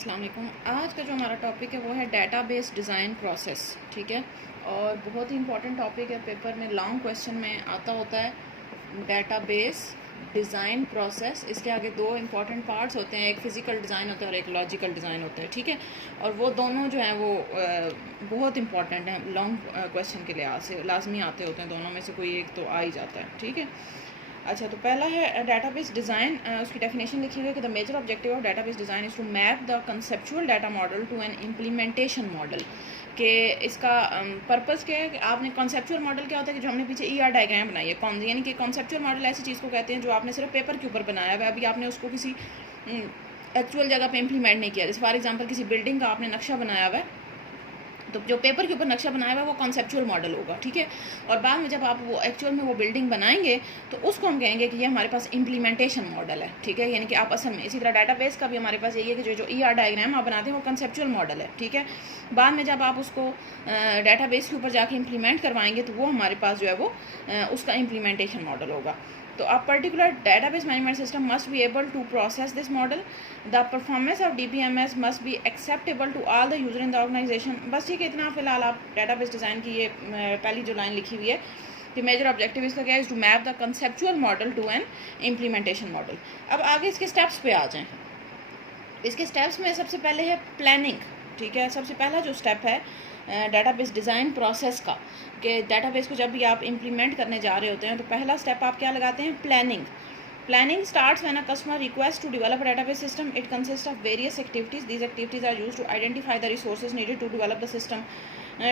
अस्सलाम वालेकुम। आज का जो हमारा टॉपिक है वो है डेटाबेस डिज़ाइन प्रोसेस। ठीक है, और बहुत ही इंपॉर्टेंट टॉपिक है, पेपर में लॉन्ग क्वेश्चन में आता होता है डेटाबेस डिज़ाइन प्रोसेस। इसके आगे दो इंपॉर्टेंट पार्ट्स होते हैं, एक फ़िज़िकल डिज़ाइन होता है और एक लॉजिकल डिज़ाइन होता है। ठीक है, और वो दोनों जो हैं वो बहुत इंपॉर्टेंट हैं, लॉन्ग क्वेश्चन के लिहाज से लाजमी आते होते हैं, दोनों में से कोई एक तो आ ही जाता है। ठीक है, अच्छा, तो पहला है डेटाबेस डिज़ाइन। उसकी डेफिनेशन लिखी हुई है कि the major objective of database design is to map the conceptual data model to an implementation model. कि इसका पर्पस क्या है कि आपने कॉन्सेप्चुअल मॉडल क्या होता है कि जो हमने पीछे ER डायग्राम बनाई है, यानी कि कॉन्सेप्चुअल मॉडल ऐसी चीज़ को कहते हैं जो आपने सिर्फ पेपर के ऊपर बनाया हुआ है, अभी आपने उसको किसी एक्चुअल जगह पे इम्प्लीमेंट नहीं किया। जैसे फॉर एग्जांपल किसी बिल्डिंग का आपने नक्शा बनाया हुआ है, तो जो पेपर के ऊपर नक्शा बनाया हुआ है वो कॉन्सेप्चुअल मॉडल होगा। ठीक है, और बाद में जब आप वो एक्चुअल में वो बिल्डिंग बनाएंगे तो उसको हम कहेंगे कि ये हमारे पास इम्प्लीमेंटेशन मॉडल है। ठीक है, यानी कि आप असल में इसी तरह डाटाबेस का भी हमारे पास यही है कि जो ER डायग्राम आप बनाते हैं वो कॉन्सेप्चुअल मॉडल है। ठीक है, बाद में जब आप उसको डाटाबेस के ऊपर जाके इम्प्लीमेंट करवाएंगे तो वो हमारे पास जो है वो उसका इम्प्लीमेंटेशन मॉडल होगा। तो a particular database management system must be able to process this model. The performance of DBMS must be acceptable to all the user in the organization. बस ठीक है, इतना फिलहाल आप डेटाबेस डिज़ाइन की ये पहली जो लाइन लिखी हुई है कि मेजर ऑब्जेक्टिव इसका क्या है, to map the conceptual model to an implementation model. अब आगे इसके स्टेप्स पे आ जाएं। इसके स्टेप्स में सबसे पहले है प्लानिंग। ठीक है, सबसे पहला जो स्टेप है डेटाबेस डिज़ाइन प्रोसेस का, कि डेटाबेस को जब भी आप इम्प्लीमेंट करने जा रहे होते हैं तो पहला स्टेप आप क्या लगाते हैं, planning. Planning starts when a customer requests to develop a database system. It consists of various activities. These activities are used to identify the resources needed to develop the system.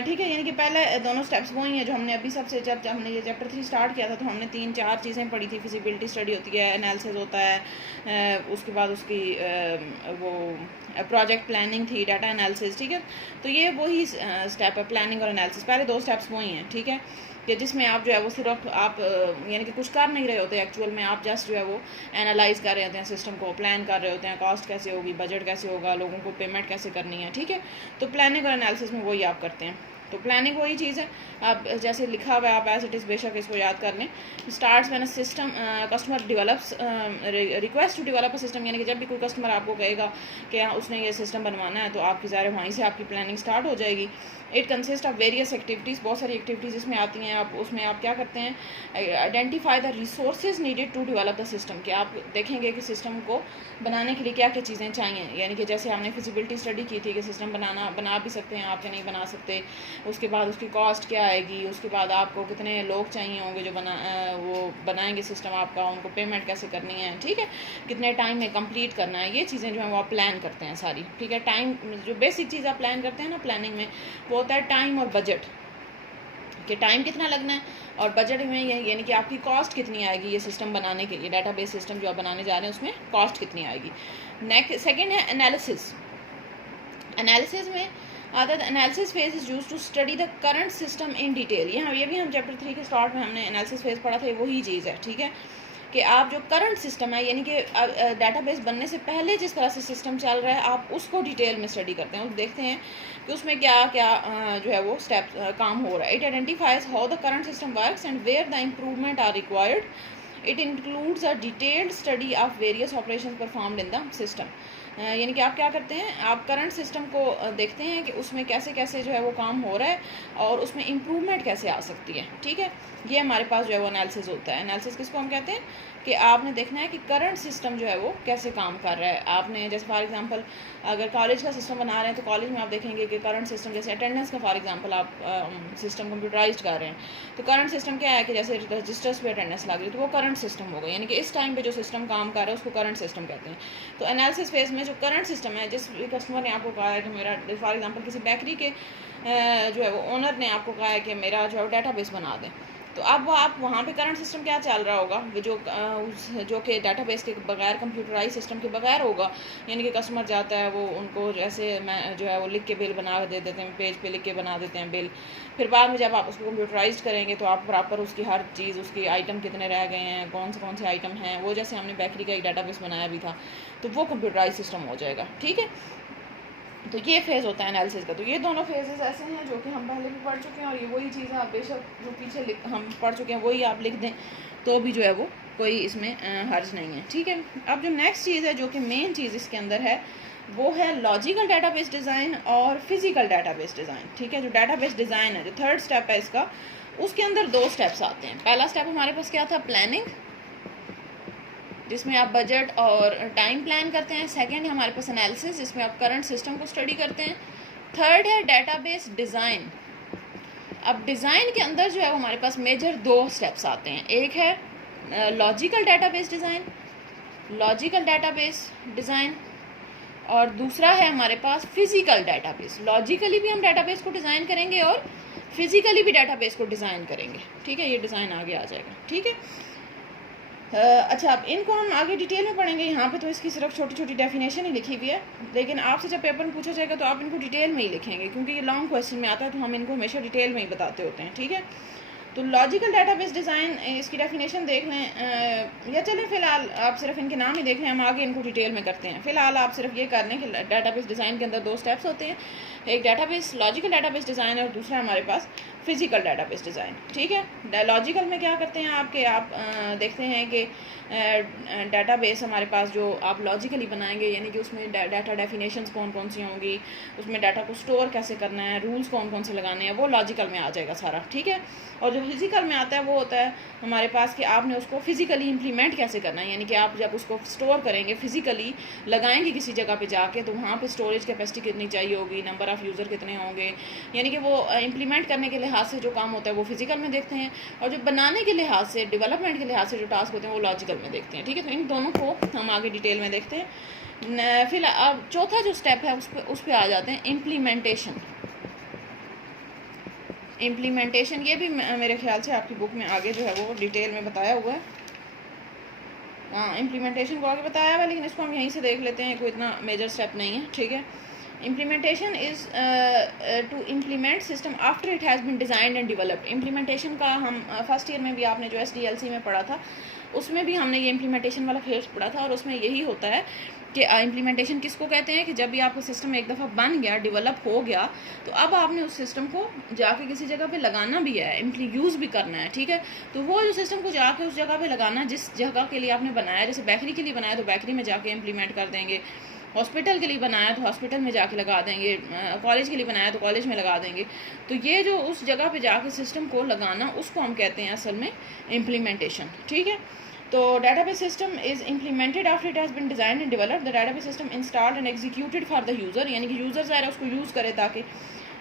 ठीक है, यानी कि पहले दोनों स्टेप्स वही हैं जो हमने अभी सबसे जब हमने ये चैप्टर 3 स्टार्ट किया था तो हमने 3-4 चीज़ें पढ़ी थी। फिजिबिलिटी स्टडी होती है, एनालिसिस होता है, उसके बाद उसकी वो प्रोजेक्ट प्लानिंग थी, डाटा एनालिसिस। ठीक है, तो ये वही स्टेप है, प्लानिंग और एनालिसिस। पहले दो स्टेप्स वही हैं। ठीक है, कि जिसमें आप जो है वो सिर्फ आप यानी कि कुछ कर नहीं रहे होते एक्चुअल में, आप जस्ट जो है वो एनालाइज कर रहे होते हैं, सिस्टम को प्लान कर रहे होते हैं, कॉस्ट कैसे होगी, बजट कैसे होगा, लोगों को पेमेंट कैसे करनी है। ठीक है, तो प्लानिंग और एनालिसिस में वही आप करते हैं। तो प्लानिंग वही चीज़ है, आप जैसे लिखा हुआ है आप एज इट इज़ बेशक इसको याद कर लें। Starts when a system customer develops request to develop a system, यानी कि जब भी कोई कस्टमर आपको कहेगा कि उसने ये सिस्टम बनवाना है तो आपकी ज़ाहिर वहीं से आपकी प्लानिंग स्टार्ट हो जाएगी। It consist of various activities, बहुत सारी एक्टिविटीज़ इसमें आती हैं। आप उसमें आप क्या करते हैं, identify the resources needed to develop the system, कि आप देखेंगे कि सिस्टम को बनाने के लिए क्या क्या चीज़ें चाहिए। यानी कि जैसे हमने फिजिबिलिटी स्टडी की थी कि सिस्टम बना भी सकते हैं आप या नहीं बना सकते, उसके बाद उसकी कॉस्ट क्या आएगी, उसके बाद आपको कितने लोग चाहिए होंगे जो वो बनाएंगे सिस्टम आपका, उनको पेमेंट कैसे करनी है। ठीक है, कितने टाइम में कंप्लीट करना है, ये चीज़ें जो है वो आप प्लान करते हैं सारी। ठीक है, टाइम जो बेसिक चीज़ आप प्लान करते हैं ना प्लानिंग में, वो होता है टाइम और बजट, कि टाइम कितना लगना है, और बजट में यानी कि आपकी कॉस्ट कितनी आएगी ये सिस्टम बनाने के लिए, डाटाबेस सिस्टम जो आप बनाने जा रहे हैं उसमें कॉस्ट कितनी आएगी। नेक्स्ट सेकंड है एनालिसिस। एनालिसिस में the analysis phase is use to study the current system in detail. यहाँ ये भी हम चैप्टर 3 के स्टार्ट में हमने एनालिसिस फेज पढ़ा था, वही चीज़ है। ठीक है, कि आप जो करंट सिस्टम है यानी कि डाटाबेस बनने से पहले जिस तरह से सिस्टम चल रहा है आप उसको डिटेल में स्टडी करते हैं, देखते हैं कि उसमें क्या क्या जो है वो स्टेप काम हो रहा है। It identifies how the current system works and where the improvement are required. It includes a detailed study of various operation performed in the system. यानी कि आप क्या करते हैं, आप करंट सिस्टम को देखते हैं कि उसमें कैसे कैसे जो है वो काम हो रहा है और उसमें इम्प्रूवमेंट कैसे आ सकती है। ठीक है, ये हमारे पास जो है वो एनालिसिस होता है। एनालिसिस किसको हम कहते हैं, कि आपने देखना है कि करंट सिस्टम जो है वो कैसे काम कर रहा है। आपने जैसे फॉर एग्जांपल अगर कॉलेज का सिस्टम बना रहे हैं तो कॉलेज में आप देखेंगे कि करंट सिस्टम, जैसे अटेंडेंस का फॉर एग्जांपल आप सिस्टम कंप्यूटराइज्ड कर रहे हैं, तो करंट सिस्टम क्या है कि जैसे रजिस्टर्स पे अटेंडेंस लग रही है तो वो करंट सिस्टम होगा, यानी कि इस टाइम पे जो सिस्टम काम कर रहा है उसको करंट सिस्टम कहते हैं। तो एनालिसिस फेज में जो करंट सिस्टम है, जिस कस्टमर ने आपको कहा है कि मेरा फॉर एग्जांपल किसी बेकरी के जो है वो ओनर ने आपको कहा है कि मेरा जो है डेटाबेस बना दें, तो अब आप वहाँ पे करंट सिस्टम क्या चल रहा होगा, जो कि डाटाबेस के बगैर, कंप्यूटराइज सिस्टम के बगैर होगा। यानी कि कस्टमर जाता है, वो उनको जैसे मैं जो है वो लिख के बिल बना दे देते हैं, पेज पे लिख के बना देते हैं बिल। फिर बाद में जब आप उसको कंप्यूटराइज करेंगे तो आप प्रॉपर उसकी हर चीज़, उसकी आइटम कितने रह गए हैं, कौन से आइटम हैं, वो जैसे हमने बेकरी का एक डाटाबेस बनाया भी था, तो वो कंप्यूटराइज सिस्टम हो जाएगा। ठीक है, तो ये फेज़ होता है एनालिसिस का। तो ये दोनों फेजेस ऐसे हैं जो कि हम पहले भी पढ़ चुके हैं, और ये वही चीज़ें आप बेशक जो पीछे हम पढ़ चुके हैं वही आप लिख दें तो भी जो है वो कोई इसमें हर्ज नहीं है। ठीक है, अब जो नेक्स्ट चीज़ है जो कि मेन चीज़ इसके अंदर है वो है लॉजिकल डाटाबेस डिज़ाइन और फिजिकल डाटाबेस डिज़ाइन। ठीक है, जो डाटाबेस डिज़ाइन है, जो थर्ड स्टेप है इसका, उसके अंदर 2 स्टेप्स आते हैं। पहला स्टेप हमारे पास क्या था, प्लानिंग, जिसमें आप बजट और टाइम प्लान करते हैं। सेकंड है हमारे पास एनालिसिस, जिसमें आप करंट सिस्टम को स्टडी करते हैं। थर्ड है डेटाबेस डिज़ाइन। अब डिज़ाइन के अंदर जो है वो हमारे पास मेजर 2 स्टेप्स आते हैं। एक है logical database design, logical database design, और दूसरा है हमारे पास फिजिकल डाटाबेस। लॉजिकली भी हम डाटाबेस को डिज़ाइन करेंगे और फिजिकली भी डाटाबेस को डिज़ाइन करेंगे। ठीक है, ये डिज़ाइन आगे आ जाएगा। ठीक है, अच्छा, अब इनको हम आगे डिटेल में पढ़ेंगे। यहाँ पे तो इसकी सिर्फ छोटी छोटी डेफिनेशन ही लिखी हुई है, लेकिन आपसे जब पेपर में पूछा जाएगा तो आप इनको डिटेल में ही लिखेंगे, क्योंकि ये लॉन्ग क्वेश्चन में आता है तो हम इनको हमेशा डिटेल में ही बताते होते हैं। ठीक है, तो लॉजिकल डाटाबेस डिज़ाइन, इसकी डेफिनेशन देख लें, या चलें फ़िलहाल आप सिर्फ इनके नाम ही देख लें, हम आगे इनको डिटेल में करते हैं। फ़िलहाल आप सिर्फ ये कर लें कि डाटाबेस डिज़ाइन के अंदर 2 स्टेप्स होते हैं, एक डाटाबेस लॉजिकल डाटाबेस डिज़ाइन और दूसरा हमारे पास फिजिकल डाटाबेस डिज़ाइन। ठीक है, लॉजिकल में क्या करते हैं आप देखते हैं कि डाटाबेस हमारे पास जो आप लॉजिकली बनाएंगे, यानी कि उसमें डाटा डेफिनेशंस कौन कौन सी होंगी, उसमें डाटा को स्टोर कैसे करना है, रूल्स कौन कौन से लगाने हैं, वो लॉजिकल में आ जाएगा सारा। ठीक है, और जो फिजिकल में आता है वो होता है हमारे पास कि आपने उसको फिजिकली इम्प्लीमेंट कैसे करना है, यानी कि आप जब उसको स्टोर करेंगे, फिजिकली लगाएंगे किसी जगह पे जाके, तो वहाँ पे स्टोरेज कैपेसिटी कितनी चाहिए होगी, नंबर ऑफ़ यूज़र कितने होंगे, यानी कि वो इम्प्लीमेंट करने के लिहाज से जो काम होता है वो फिजिकल में देखते हैं, और जो बनाने के लिहाज से, डेवलपमेंट के लिहाज से जो टास्क होते हैं वो लॉजिकल में देखते हैं। ठीक है, तो इन दोनों को हम आगे डिटेल में देखते हैं। फिर अब चौथा जो स्टेप है उस पे आ जाते हैं, इम्प्लीमेंटेशन। इम्प्लीमेंटेशन ये भी मेरे ख्याल से आपकी बुक में आगे जो है वो डिटेल में बताया हुआ है। हाँ, इम्प्लीमेंटेशन को आगे बताया हुआ है, लेकिन इसको हम यहीं से देख लेते हैं, कोई इतना मेजर स्टेप नहीं है। ठीक है, implementation is to implement system after it has been designed and developed. Implementation का हम फर्स्ट ईयर में भी, आपने जो SDLC में पढ़ा था उसमें भी हमने ये इम्प्लीमेंटेशन वाला फेज पढ़ा था, और उसमें यही होता है कि इम्प्लीमेंटेशन किसको कहते हैं कि जब भी आपका सिस्टम एक दफ़ा बन गया, डेवलप हो गया, तो अब आपने उस सिस्टम को जाके किसी जगह पे लगाना भी है, यूज़ भी करना है। ठीक है, तो वो जो सिस्टम को जाके उस जगह पे लगाना, जिस जगह के लिए आपने बनाया, जैसे बेकरी के लिए बनाया तो बेकरी में जाके इम्प्लीमेंट कर देंगे, हॉस्पिटल के लिए बनाया तो हॉस्पिटल में जाके लगा देंगे, कॉलेज के लिए बनाया तो कॉलेज में लगा देंगे। तो ये जो उस जगह पे जाके सिस्टम को लगाना, उसको हम कहते हैं असल में इम्प्लीमेंटेशन। ठीक है, तो database system is implemented after it has been designed and developed. The database system installed and executed for the user, यानी कि यूज़र ज़रा उसको यूज़ करे, ताकि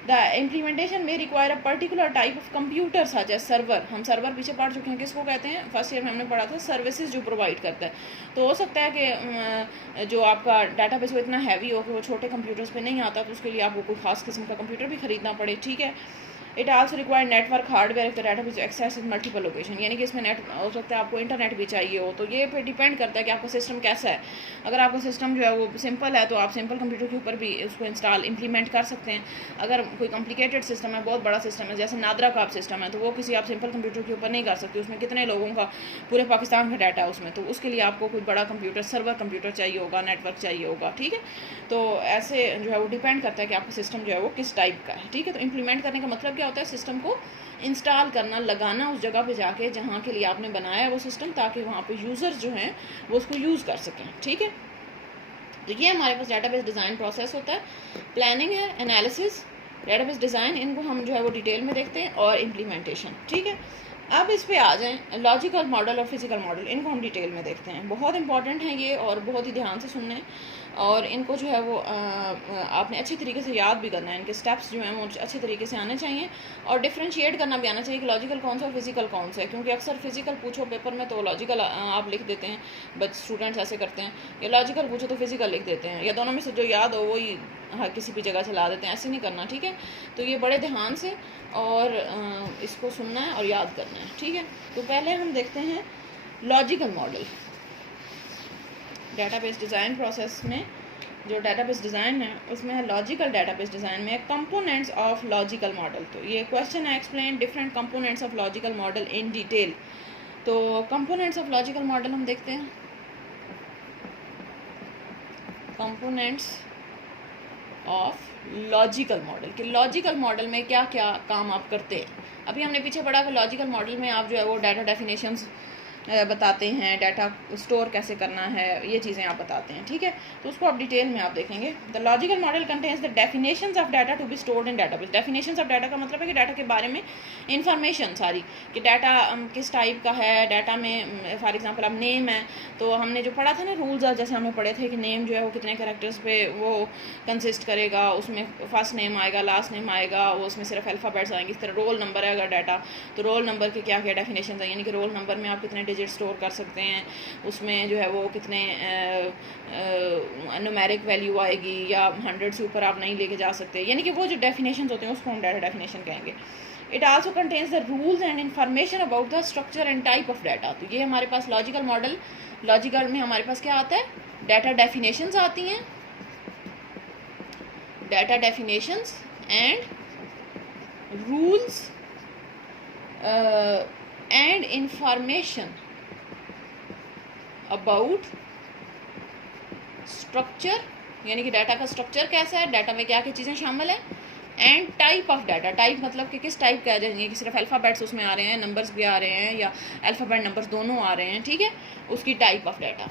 the implementation may require a particular type of computer such as server। हम server पीछे पढ़ चुके हैं, किसको कहते हैं, फर्स्ट ईयर में हमने पढ़ा था, सर्विसेज जो प्रोवाइड करता है। तो हो सकता है कि जो आपका डाटाबेस वो इतना हैवी हो कि वो छोटे कंप्यूटर्स पे नहीं आता, तो उसके लिए आपको कोई ख़ास किस्म का कंप्यूटर भी ख़रीदना पड़े। ठीक है, it also require network hardware if the database access in multiple location, यानी कि इसमें नेट हो सकता है, आपको इंटरनेट भी चाहिए हो। तो ये पे डिपेंड करता है कि आपका सिस्टम कैसा है। अगर आपका सिस्टम जो है वो सिंपल है तो आप सिंपल कंप्यूटर के ऊपर भी उसको इम्प्लीमेंट कर सकते हैं। अगर कोई कॉम्प्लिकेटेड सिस्टम है, बहुत बड़ा सिस्टम है, जैसे नादरा का आप सिस्टम है, तो वो किसी आप सिंपल कंप्यूटर के ऊपर नहीं कर सकते, उसमें कितने लोगों का, पूरे पाकिस्तान का डाटा है उसमें, तो उसके लिए आपको कोई बड़ा कंप्यूटर, सर्वर कंप्यूटर चाहिए होगा, नेटवर्क चाहिए होगा। ठीक है, तो ऐसे जो है वो डिपेंड करता है कि आपका सिस्टम जो है वो किस टाइप का है। ठीक है, तो इम्प्लीमेंट करने का मतलब क्या होता है, सिस्टम को इंस्टॉल करना, लगाना उस जगह पे जाके जहाँ के लिए आपने बनाया है वो सिस्टम, ताकि वहाँ पे यूज़र्स जो हैं वो उसको यूज़ कर सकें। ठीक है, तो ये हमारे पास डाटाबेस डिज़ाइन प्रोसेस होता है। प्लानिंग है, एनालिसिस, डाटाबेस डिज़ाइन, इनको हम जो है वो डिटेल में देखते हैं, और इम्प्लीमेंटेशन। ठीक है, अब इस पे आ जाएं, लॉजिकल मॉडल और फिजिकल मॉडल, इनको हम डिटेल में देखते हैं। बहुत इंपॉर्टेंट हैं ये, और बहुत ही ध्यान से सुनने, और इनको जो है वो आपने अच्छे तरीके से याद भी करना है। इनके स्टेप्स जो हैं वो अच्छे तरीके से आने चाहिए, और डिफ्रेंशिएट करना भी आना चाहिए कि लॉजिकल कौन सा और फिजिकल कौन सा है, क्योंकि अक्सर फिजिकल पूछो पेपर में तो लॉजिकल आप लिख देते हैं, बट स्टूडेंट्स ऐसे करते हैं, या लॉजिकल पूछो तो फिजिकल लिख देते हैं, या दोनों में से जो याद हो वही किसी भी जगह चला देते हैं। ऐसे नहीं करना। ठीक है, तो ये बड़े ध्यान से और इसको सुनना है और याद करना है। ठीक है, तो पहले हम देखते हैं logical model. Database design process में जो डाटाबेस डिज़ाइन है उसमें है लॉजिकल डाटाबेस डिज़ाइन में कंपोनेंट्स ऑफ लॉजिकल मॉडल। तो ये क्वेश्चन है, explain different components of logical model in detail. तो कंपोनेंट्स ऑफ लॉजिकल मॉडल हम देखते हैं, कंपोनेंट्स ऑफ लॉजिकल मॉडल कि लॉजिकल मॉडल में क्या क्या काम आप करते हैं। अभी हमने पीछे पढ़ा कि लॉजिकल मॉडल में आप जो है वो डाटा डेफिनेशंस बताते हैं, डाटा स्टोर कैसे करना है, ये चीज़ें आप बताते हैं, ठीक है। तो उसको आप डिटेल में आप देखेंगे। The logical model contains the definitions of data to be stored in database. Definitions of data का मतलब है कि डाटा के बारे में इंफॉर्मेशन सारी, कि डाटा किस टाइप का है, डाटा में फॉर एग्जांपल अब नेम है तो हमने जो पढ़ा था ना रूल्स, जैसे हमने पढ़े थे कि नेम जो है वो कितने कैरेक्टर्स पे वो कंसिस्ट करेगा, उसमें फर्स्ट नेम आएगा, लास्ट नेम आएगा, वो उसमें सिर्फ अल्फ़ाबेट्स आएंगे। इस तरह रोल नंबर है अगर डाटा, तो रोल नंबर के क्या क्या डेफिनेशन है, यानी कि रोल नंबर में आप कितने डिजिट स्टोर कर सकते हैं, उसमें जो है वो कितने न्यूमेरिक वैल्यू आएगी, या 100 से ऊपर आप नहीं लेके जा सकते, यानी कि वो जो डेफिनेशन होते हैं उसको हम डाटा डेफिनेशन कहेंगे। It also contains the rules and information about the structure and type of data. तो ये हमारे पास लॉजिकल मॉडल, लॉजिकल में हमारे पास क्या आता है, डाटा डेफिनेशंस आती हैं, data definitions and rules and information about structure, यानी कि डाटा का स्ट्रक्चर कैसा है, डाटा में क्या क्या चीज़ें शामिल है, and type of data. Type मतलब कि किस टाइप का है, कि सिर्फ अल्फ़ाबेट्स उसमें आ रहे हैं, नंबर्स भी आ रहे हैं, या अल्फ़ाबेट नंबर्स दोनों आ रहे हैं, ठीक है, उसकी टाइप ऑफ डाटा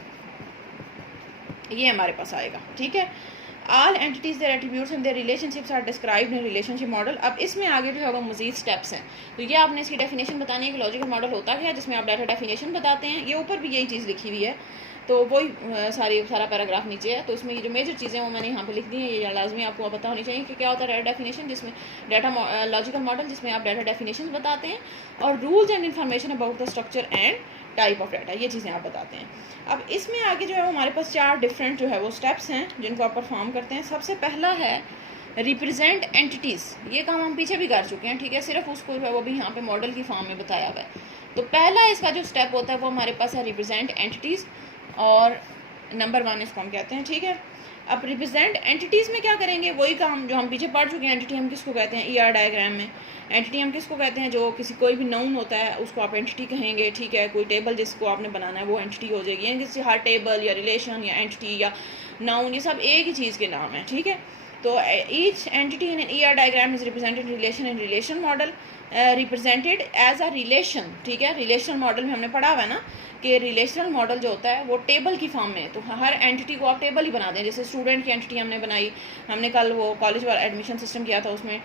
ये हमारे पास आएगा, ठीक है। All entities their attributes and their relationships are described in relationship model. अब इसमें आगे जो है वो मजीद स्टेप्स हैं, तो ये आपने इसकी डेफिनेशन बतानी है कि लॉजिकल मॉडल होता क्या है, जिसमें आप डाटा डेफिनेशन बताते हैं। ये ऊपर भी यही चीज़ लिखी हुई है, तो वही सारा पैराग्राफ नीचे है, तो इसमें ये जो मेजर चीज़ें वो मैंने यहाँ पे लिख दी हैं, ये लाजमी आपको पता होनी चाहिए कि क्या होता है डाटा डेफिनेशन, जिसमें डाटा लॉजिकल मॉडल जिसमें आप डाटा डेफिनेशन बताते हैं, और rules and information about the structure and type of data, ये चीज़ें आप बताते हैं। अब इसमें आगे जो है हमारे पास 4 डिफरेंट जो है वो स्टेप्स हैं जिनको आप परफॉर्म करते हैं। सबसे पहला है रिप्रेजेंट एंटिटीज़। ये काम हम पीछे भी कर चुके हैं, ठीक है, सिर्फ उसको जो है वो भी यहाँ पे मॉडल की फॉर्म में बताया हुआ है। तो पहला इसका जो स्टेप होता है वो हमारे पास है रिप्रेजेंट एंटिटीज़, और नंबर 1 इसको हम कहते हैं, ठीक है। अब रिप्रेजेंट एंटिटीज़ में क्या करेंगे, वही काम जो हम पीछे पढ़ चुके हैं। एंटिटी हम किसको कहते हैं, ER डायग्राम में एंटिटी हम किसको कहते हैं, जो किसी कोई भी नाउन होता है उसको आप एंटिटी कहेंगे, ठीक है। कोई टेबल जिसको आपने बनाना है वो एंटिटी हो जाएगी, यानी किसी हर टेबल या रिलेशन या एंटिटी या नाउन, ये सब एक ही चीज़ के नाम है, ठीक है। तो each entity in ER diagram is represented relation in relation model, represented as a relation, ठीक है। रिलेशनल मॉडल में हमने पढ़ा हुआ है ना कि रिलेशनल मॉडल जो होता है वो टेबल की फॉर्म में, तो हर एंटिटी को आप टेबल ही बना दें। जैसे स्टूडेंट की एंटिटी हमने बनाई, हमने कल वो कॉलेज वाला एडमिशन सिस्टम किया था, उसमें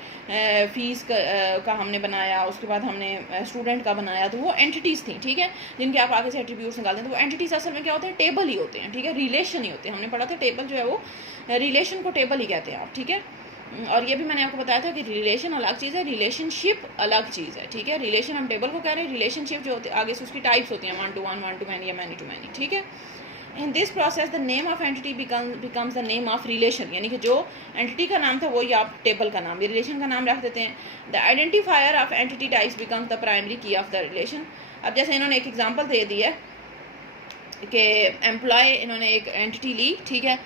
फ़ीस का हमने बनाया, उसके बाद हमने स्टूडेंट का बनाया, तो वो एंटिटीज़ थी, ठीक है, जिनके आप आगे से एट्रीब्यूट्स निकालते हैं। तो वो एंटिटीज़ असल में क्या होते हैं, टेबल ही होते हैं, ठीक है, रिलेशन ही होते हैं। हमने पढ़ा था टेबल जो है वो रिलेशन को टेबल ही कहते हैं आप, ठीक है। और ये भी मैंने आपको बताया था कि रिलेशन अलग चीज़ है, रिलेशनशिप अलग चीज़ है, ठीक है। रिलेशन हम टेबल को कह रहे हैं, रिलेशनशिप जो होती है आगे से उसकी टाइप्स होती हैं, 1 to 1, 1 to many या many to many, ठीक है। In this process the name of entity becomes the name of relation, यानी कि जो एंटिटी का नाम था वही आप टेबल का नाम, रिलेशन का नाम रख देते हैं। The identifier of entity types becomes the primary key of the relation. अब जैसे इन्होंने एक एग्जाम्पल दे दी है कि एम्प्लॉय, इन्होंने एक एंटिटी ली, ठीक है,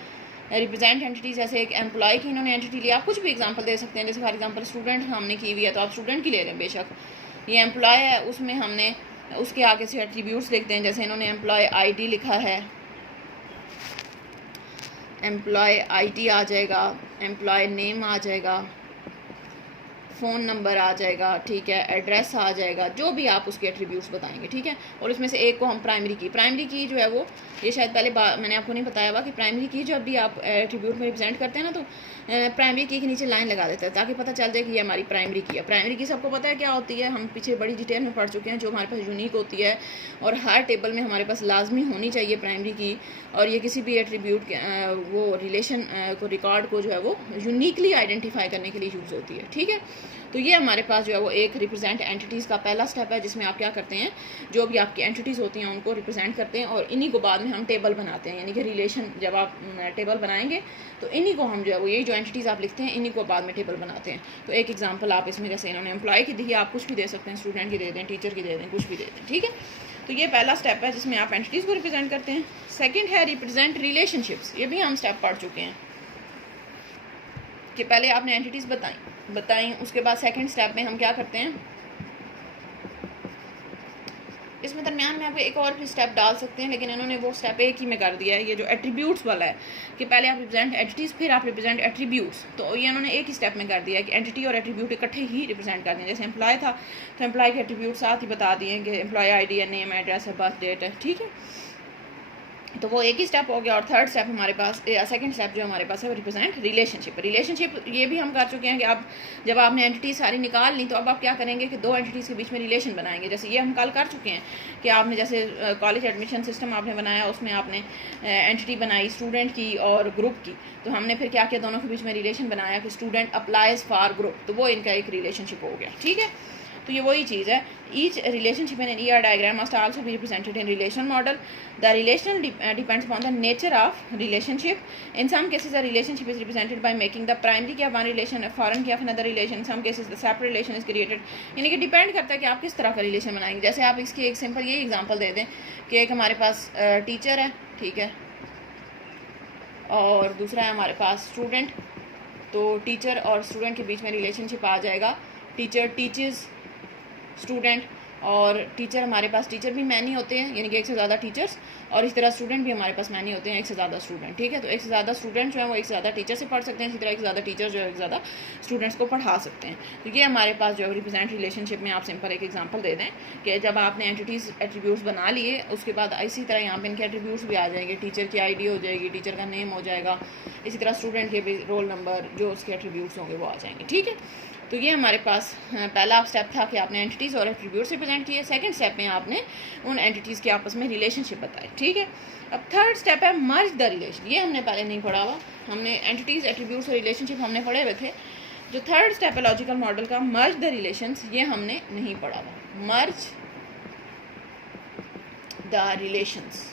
रिप्रेजेंट एंटिटी, जैसे एक एम्प्लॉय की इन्होंने एंटिटी लिया। आप कुछ भी एग्जांपल दे सकते हैं, जैसे फॉर एग्जांपल स्टूडेंट हमने की हुई है तो आप स्टूडेंट की ले लें, बेशक ये एम्प्लॉय है, उसमें हमने उसके आगे से एट्रीब्यूट्स लिखते हैं। जैसे इन्होंने एम्प्लॉय ID लिखा है, एम्प्लॉय ID आ जाएगा, एम्प्लॉय नेम आ जाएगा, फ़ोन नंबर आ जाएगा, ठीक है, एड्रेस आ जाएगा, जो भी आप उसके एट्रीब्यूट्स बताएंगे, ठीक है। और इसमें से एक को हम प्राइमरी की जो है वो, ये शायद पहले मैंने आपको नहीं बताया हुआ कि प्राइमरी की जब भी आप एट्रीब्यूट में रिप्रेजेंट करते हैं ना, तो प्राइमरी की के नीचे लाइन लगा देते हैं ताकि पता चल जाए कि ये हमारी प्राइमरी की है। प्राइमरी की सबको पता है क्या होती है, हम पीछे बड़ी डिटेल में पढ़ चुके हैं, जो हमारे पास यूनिक होती है, और हर टेबल में हमारे पास लाजमी होनी चाहिए प्राइमरी की, और ये किसी भी एट्रीब्यूट वो रिलेशन को, रिकॉर्ड को जो है वो यूनिकली आइडेंटिफाई करने के लिए यूज़ होती है, ठीक है। तो ये हमारे पास जो है वो एक रिप्रेजेंट एंटिटीज़ का पहला स्टेप है, जिसमें आप क्या करते हैं, जो भी आपकी एंटिटीज़ होती हैं उनको रिप्रेजेंट करते हैं, और इन्हीं को बाद में हम टेबल बनाते हैं, यानी कि रिलेशन जब आप टेबल बनाएंगे तो इन्हीं को हम जो है वो, यही जो एंटिटीज़ आप लिखते हैं इन्हीं को बाद में टेबल बनाते हैं। तो एक एग्जांपल आप इसमें, जैसे इन्होंने एम्प्लॉय की दी, आप कुछ भी दे सकते हैं, स्टूडेंट की दे दें, टीचर की दे दें, कुछ भी दे दें, ठीक है। तो ये पहला स्टेप है जिसमें आप एंटिटीज़ को रिप्रेजेंट करते हैं। सेकेंड है रिप्रेजेंट रिलेशनशिप्स। ये भी हम स्टेप पढ़ चुके हैं कि पहले आपने एंटिटीज़ बताई, उसके बाद सेकंड स्टेप में हम क्या करते हैं, इस इसमें दरमियान में आप एक और भी स्टेप डाल सकते हैं, लेकिन इन्होंने वो स्टेप एक ही में कर दिया है, ये जो एट्रीब्यूट्स वाला है कि पहले आप रिप्रेजेंट एंटिटीज़ फिर आप रिप्रेजेंट एट्रीब्यूट्स, तो ये इन्होंने एक ही स्टेप में कर दिया है कि एंटिटी और एट्रीब्यूट इकट्ठे ही रिप्रेजेंट कर दिए। जैसे एम्प्लॉय था तो एम्प्लॉय के एट्रीब्यूट साथ ही बता दिए कि एम्प्लॉय आईडी है, नेम, एड्रेस है, बर्थ डेट है, ठीक है। तो वो एक ही स्टेप हो गया। और थर्ड स्टेप हमारे पास, सेकंड स्टेप जो हमारे पास है वो रिप्रेजेंट रिलेशनशिप। रिलेशनशिप ये भी हम कर चुके हैं कि आप जब आपने एंटिटीज सारी निकाल ली तो अब आप क्या करेंगे कि दो एंटिटीज़ के बीच में रिलेशन बनाएंगे। जैसे ये हम कल कर चुके हैं कि आपने जैसे कॉलेज एडमिशन सिस्टम आपने बनाया, उसमें आपने एंटिटी बनाई स्टूडेंट की और ग्रुप की, तो हमने फिर क्या किया, दोनों के बीच में रिलेशन बनाया कि स्टूडेंट अप्लाइज फॉर ग्रुप, तो वो इनका एक रिलेशनशिप हो गया, ठीक है। तो ये वही चीज़ है। Each relationship in an ER diagram must also be represented in relation model. The relation depends upon the nature of relationship. In some cases the relationship is represented by making the primary key of one relation, foreign key of another relation. Some cases the separate relation is created. यानी कि depend करता है कि आप किस तरह का relation बनाएंगे। जैसे आप इसकी एक सिंपल ये एग्जांपल दे दें कि एक हमारे पास टीचर है, ठीक है, और दूसरा है हमारे पास स्टूडेंट। तो टीचर और स्टूडेंट के बीच में रिलेशनशिप आ जाएगा टीचर टीचेस स्टूडेंट, और टीचर हमारे पास टीचर भी मैनी होते हैं, यानी कि एक से ज़्यादा टीचर्स, और इस तरह स्टूडेंट भी हमारे पास मैनी होते हैं, एक से ज़्यादा स्टूडेंट, ठीक है। तो एक से ज़्यादा स्टूडेंट जो है वो एक से ज़्यादा टीचर से पढ़ सकते हैं, इसी तरह एक से ज़्यादा टीचर जो है एक से ज़्यादा स्टूडेंट्स को पढ़ा सकते हैं। तो ये हमारे पास जो है रिप्रेजेंट रिलेशनशिप में आप सिंपल एक एग्जांपल दे दें कि जब आपने एंटिटीज़ एट्रीब्यूट्स बना लिए, उसके बाद इसी तरह यहाँ पे इनके एट्रीब्यूट्स भी आ जाएंगे। टीचर की आईडी हो जाएगी, टीचर का नेम हो जाएगा, इसी तरह स्टूडेंट के भी रोल नंबर जो उसके एट्रीब्यूट्स होंगे वो आ जाएंगे, ठीक है। तो ये हमारे पास पहला स्टेप था कि आपने एंटिटीज़ और एट्रीब्यूट्स रिप्रेजेंट किए। सेकंड स्टेप में आपने उन एंटिटीज़ के आपस में रिलेशनशिप बताए, ठीक है। अब थर्ड स्टेप है मर्ज द रिलेशन। ये हमने पहले नहीं पढ़ा हुआ, हमने एंटिटीज़ एट्रीब्यूट्स और रिलेशनशिप हमने पढ़े हुए थे। जो थर्ड स्टेप है लॉजिकल मॉडल का, मर्ज द रिलेशंस, ये हमने नहीं पढ़ा हुआ। Merge the relations,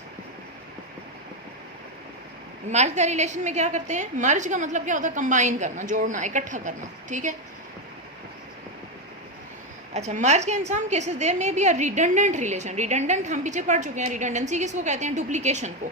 merge the relation में क्या करते हैं, मर्ज का मतलब क्या होता है, कंबाइन करना, जोड़ना, इकट्ठा करना, ठीक है। अच्छा, मर्ज के इन सम केसेस देयर में be a redundant relation. Redundant हम पीछे पढ़ चुके हैं, रिडंडेंसी किसको कहते हैं, डुप्लीकेशन को।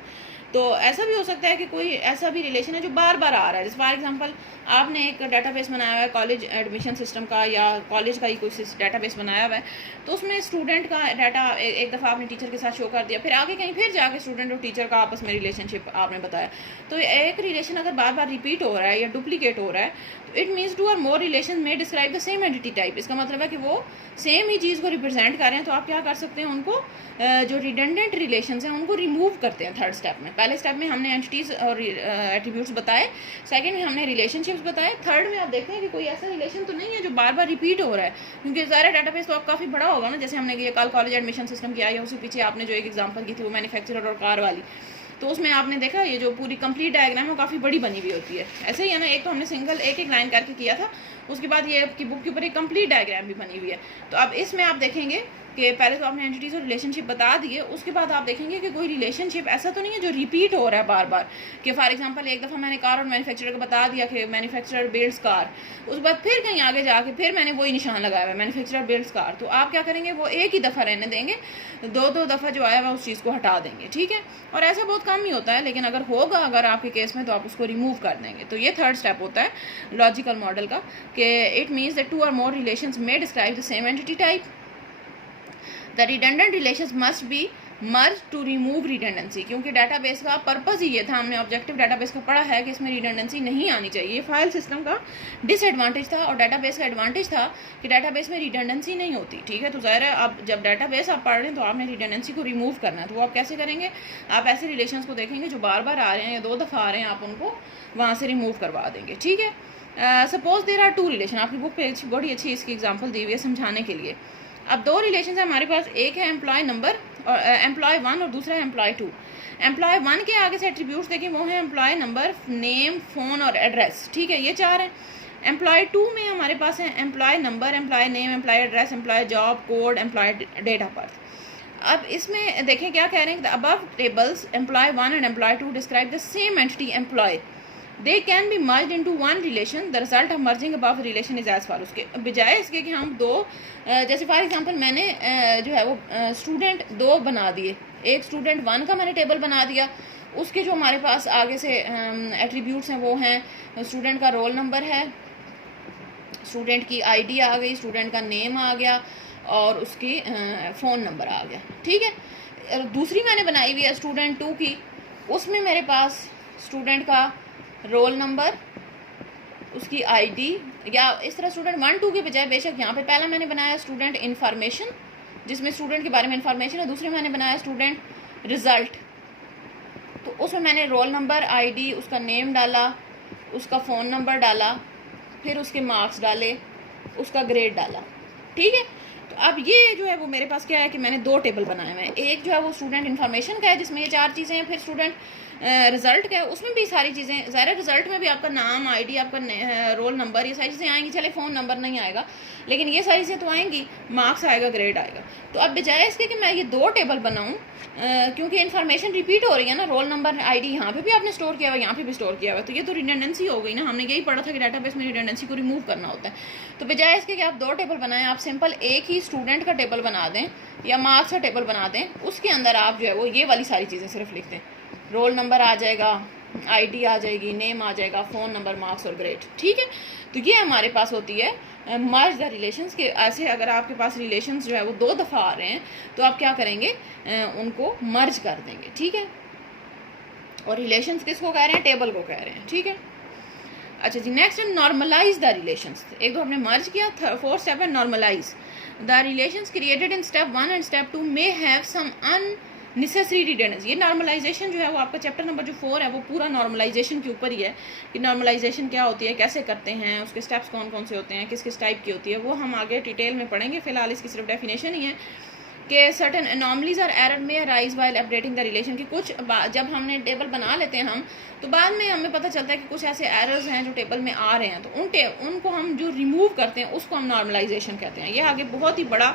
तो ऐसा भी हो सकता है कि कोई ऐसा भी रिलेशन है जो बार बार आ रहा है। जैसे फॉर एग्जांपल आपने एक डाटाबेस बनाया हुआ है कॉलेज एडमिशन सिस्टम का, या कॉलेज का ही कोई डाटाबेस बनाया हुआ है, तो उसमें स्टूडेंट का डाटा एक दफ़ा आपने टीचर के साथ शो कर दिया, फिर आगे कहीं फिर जाके स्टूडेंट और टीचर का आपस में रिलेशनशिप आपने बताया। तो एक रिलेशन अगर बार बार रिपीट हो रहा है या डुप्लीकेट हो रहा है, तो it means to or more relation में describe the same entity type. इसका मतलब है कि वो सेम ही चीज़ को रिप्रेजेंट कर रहे हैं। तो आप क्या कर सकते हैं, उनको जो रिडंडेंट रिलेशंस हैं उनको रिमूव करते हैं थर्ड स्टेप में। पहले स्टेप में हमने एंटिटीज़ और एट्रीब्यूट्स बताए, सेकंड में हमने रिलेशनशिप्स बताए, थर्ड में आप देखते हैं कि कोई ऐसा रिलेशन तो नहीं है जो बार बार रिपीट हो रहा है, क्योंकि ज़ाहिर डाटाबेस तो आप काफ़ी बड़ा होगा ना। जैसे हमने ये कल कॉलेज एडमिशन सिस्टम किया, या उसके पीछे आपने जो एक एग्जाम्पल की थी वो मैन्युफैक्चरर और कार वाली, तो उसमें आपने देखा ये जो पूरी कंप्लीट डायग्राम है वो काफ़ी बड़ी बनी हुई होती है। ऐसे ही है ना, एक तो हमने सिंगल एक एक लाइन करके किया था, उसके बाद ये आपकी बुक के ऊपर एक कंप्लीट डायग्राम भी बनी हुई है। तो अब इसमें आप देखेंगे कि पहले तो आपने एंटिटीज़ और रिलेशनशिप बता दिए, उसके बाद आप देखेंगे कि कोई रिलेशनशिप ऐसा तो नहीं है जो रिपीट हो रहा है बार बार। कि फॉर एग्जांपल एक दफ़ा मैंने कार और मैन्युफैक्चरर को बता दिया कि मैन्युफैक्चरर बिल्ड्स कार, उसके बाद फिर कहीं आगे जाके फिर मैंने वही निशान लगाया हुआ है मैन्युफैक्चरर बिल्ड्स कार। तो आप क्या करेंगे, वो एक ही दफ़ा रहने देंगे, दो दफ़ा जो आया हुआ उस चीज़ को हटा देंगे, ठीक है। और ऐसा बहुत कम ही होता है, लेकिन अगर होगा अगर आपके केस में तो आप उसको रिमूव कर देंगे। तो ये थर्ड स्टेप होता है लॉजिकल मॉडल का कि it means that two or more relations may describe the same entity type. The redundant relations must be merge to remove redundancy, क्योंकि डाटाबेस का पर्पज़ ही ये था, हमने ऑब्जेक्टिव डाटाबेस का पढ़ा है कि इसमें रिडंडेंसी नहीं आनी चाहिए। ये फाइल सिस्टम का डिसएडवांटेज था और डाटाबेस का एडवांटेज था कि डाटाबेस में रिडंडेंसी नहीं होती, ठीक है। तो ज़ाहिर है आप जब डाटाबेस आप पढ़ रहे हैं तो आपने रिडंडेंसी को रिमूव करना है। तो वो आप कैसे करेंगे, आप ऐसे रिलेशंस को देखेंगे जो बार बार आ रहे हैं या दो दफ़ा आ रहे हैं, आप उनको वहाँ से रिमूव करवा देंगे, ठीक है। Suppose there are two relation, आपकी बुक पे बड़ी अच्छी इसकी एग्जाम्पल दी हुई है समझाने के लिए। अब दो रिलेशन है हमारे पास, एक है एम्प्लॉय नंबर और एम्प्लॉय 1 और दूसरा है एम्प्लॉय 2। एम्प्लॉय 1 के आगे से एट्रीब्यूट्स देखें, वो है एम्प्लॉय नंबर, नेम, फ़ोन और एड्रेस, ठीक है, ये चार हैं। एम्प्लॉय 2 में हमारे पास है employee number, employee name, employee address, employee job code, employee date of birth. अब इसमें देखें क्या कह रहे हैं, the above tables employee 1 and employee 2 describe the same entity employee, they can be merge into one relation, the result of merging above relation is as for. उसके बजाय इसके कि हम दो, जैसे फॉर एग्जांपल मैंने जो है वो स्टूडेंट 2 बना दिए, एक स्टूडेंट 1 का मैंने टेबल बना दिया, उसके जो हमारे पास आगे से एट्रीब्यूट्स हैं वो हैं स्टूडेंट का रोल नंबर है, स्टूडेंट की आईडी आ गई, स्टूडेंट का नेम आ गया, और उसकी फ़ोन नंबर आ गया, ठीक है। दूसरी मैंने बनाई हुई है स्टूडेंट 2 की, उसमें मेरे पास स्टूडेंट का रोल नंबर, उसकी आईडी, या इस तरह स्टूडेंट 1 2 के बजाय बेशक यहाँ पे पहला मैंने बनाया स्टूडेंट इन्फॉर्मेशन, जिसमें स्टूडेंट के बारे में इन्फॉर्मेशन है। दूसरे मैंने बनाया स्टूडेंट रिज़ल्ट, तो उसमें मैंने रोल नंबर, आईडी, उसका नेम डाला, उसका फ़ोन नंबर डाला, फिर उसके मार्क्स डाले, उसका ग्रेड डाला, ठीक है। तो अब ये जो है वो मेरे पास क्या है कि मैंने 2 टेबल बनाए हुए हैं। एक जो है वो स्टूडेंट इन्फॉर्मेशन का है जिसमें ये 4 चीज़ें हैं, फिर स्टूडेंट रिजल्ट का है, उसमें भी सारी चीज़ें, ज़ाहिर रिजल्ट में भी आपका नाम, आईडी, आपका रोल नंबर, ये सारी चीज़ें आएंगी। चले फ़ोन नंबर नहीं आएगा, लेकिन ये सारी चीज़ें तो आएंगी, मार्क्स आएगा, ग्रेड आएगा। तो अब बजाय इसके कि मैं ये 2 टेबल बनाऊँ, क्योंकि इन्फॉर्मेशन रिपीट हो रही है ना, रोल नंबर, आईडी यहाँ पे भी आपने स्टोर किया हुआ है, यहाँ पे भी स्टोर किया हुआ है, तो ये तो रिडंडेंसी हो गई ना। हमने यही पढ़ा था कि डाटाबेस में रिडंडेंसी को रिमूव करना होता है। तो बजाय इसके कि आप 2 टेबल बनाएं, आप सिंपल एक ही स्टूडेंट का टेबल बना दें या मार्क्स का टेबल बना दें। उसके अंदर आप जो है वो ये वाली सारी चीज़ें सिर्फ लिख दें, रोल नंबर आ जाएगा, आईडी आ जाएगी, नेम आ जाएगा, फ़ोन नंबर, मार्क्स और ग्रेड, ठीक है। तो ये हमारे पास होती है मर्ज द रिलेशंस के। ऐसे अगर आपके पास रिलेशंस जो है वो 2 दफ़ा आ रहे हैं तो आप क्या करेंगे, उनको मर्ज कर देंगे, ठीक है। और रिलेशंस किसको कह रहे हैं, टेबल को कह रहे हैं, ठीक है। अच्छा जी, नेक्स्ट है नॉर्मलाइज द रिलेशंस। एक तो हमने मर्ज किया, 4th स्टेप है normalise the relations created in step 1 and step 2 may have some unnecessary redundancy. ये नॉर्मलाइजेशन जो है वो आपका चैप्टर नंबर जो 4 है वो पूरा नॉर्मलाइजेशन के ऊपर ही है कि नॉर्मलाइजेशन क्या होती है, कैसे करते हैं, उसके स्टेप्स कौन कौन से होते हैं, किस किस टाइप की होती है, वो हम आगे डिटेल में पढ़ेंगे। फिलहाल इसकी सिर्फ डेफिनेशन ही है कि सर्टन एनॉमलीज आर एरर में arise while updating the relation, की कुछ जब हमने टेबल बना लेते हैं हम, तो बाद में हमें पता चलता है कि कुछ ऐसे एरर्स हैं जो टेबल में आ रहे हैं, तो उनको हम जो रिमूव करते हैं उसको हम नॉर्मलाइजेशन कहते हैं। ये आगे बहुत ही बड़ा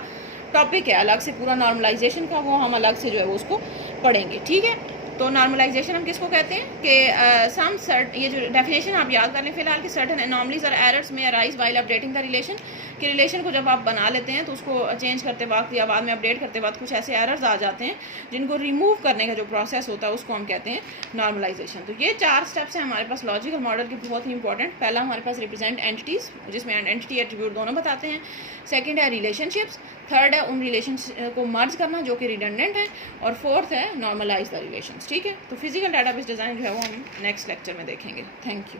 टॉपिक है अलग से, पूरा नॉर्मलाइजेशन का, वो हम अलग से जो है वो उसको पढ़ेंगे, ठीक है। तो नॉर्मलाइजेशन हम किसको कहते हैं कि सम सर्ट, ये जो डेफिनेशन आप याद कर लें फिलहाल कि सर्टन एनॉमलीज और एरर्स में arise while updating the relation, कि रिलेशन को जब आप बना लेते हैं तो उसको चेंज करते वक्त या बाद में अपडेट करते वक्त कुछ ऐसे एरर्स आ जाते हैं जिनको रिमूव करने का जो प्रोसेस होता है उसको हम कहते हैं नॉर्मलाइजेशन। तो ये 4 स्टेप्स हैं हमारे पास लॉजिकल मॉडल के, बहुत ही इंपॉर्टेंट। पहला हमारे पास रिप्रेजेंट एंटिटीज़, जिसमें एंटिटी एट्रीब्यूट दोनों बताते हैं। सेकेंड है रिलेशनशिप्स, थर्ड है उन रिलेशन को मर्ज करना जो कि रिडंडेंट है, और फोर्थ है नॉर्मलाइज द रिलेशंस, ठीक है। तो फिजिकल डाटाबेस डिज़ाइन जो है वो हम नेक्स्ट लेक्चर में देखेंगे। Thank you.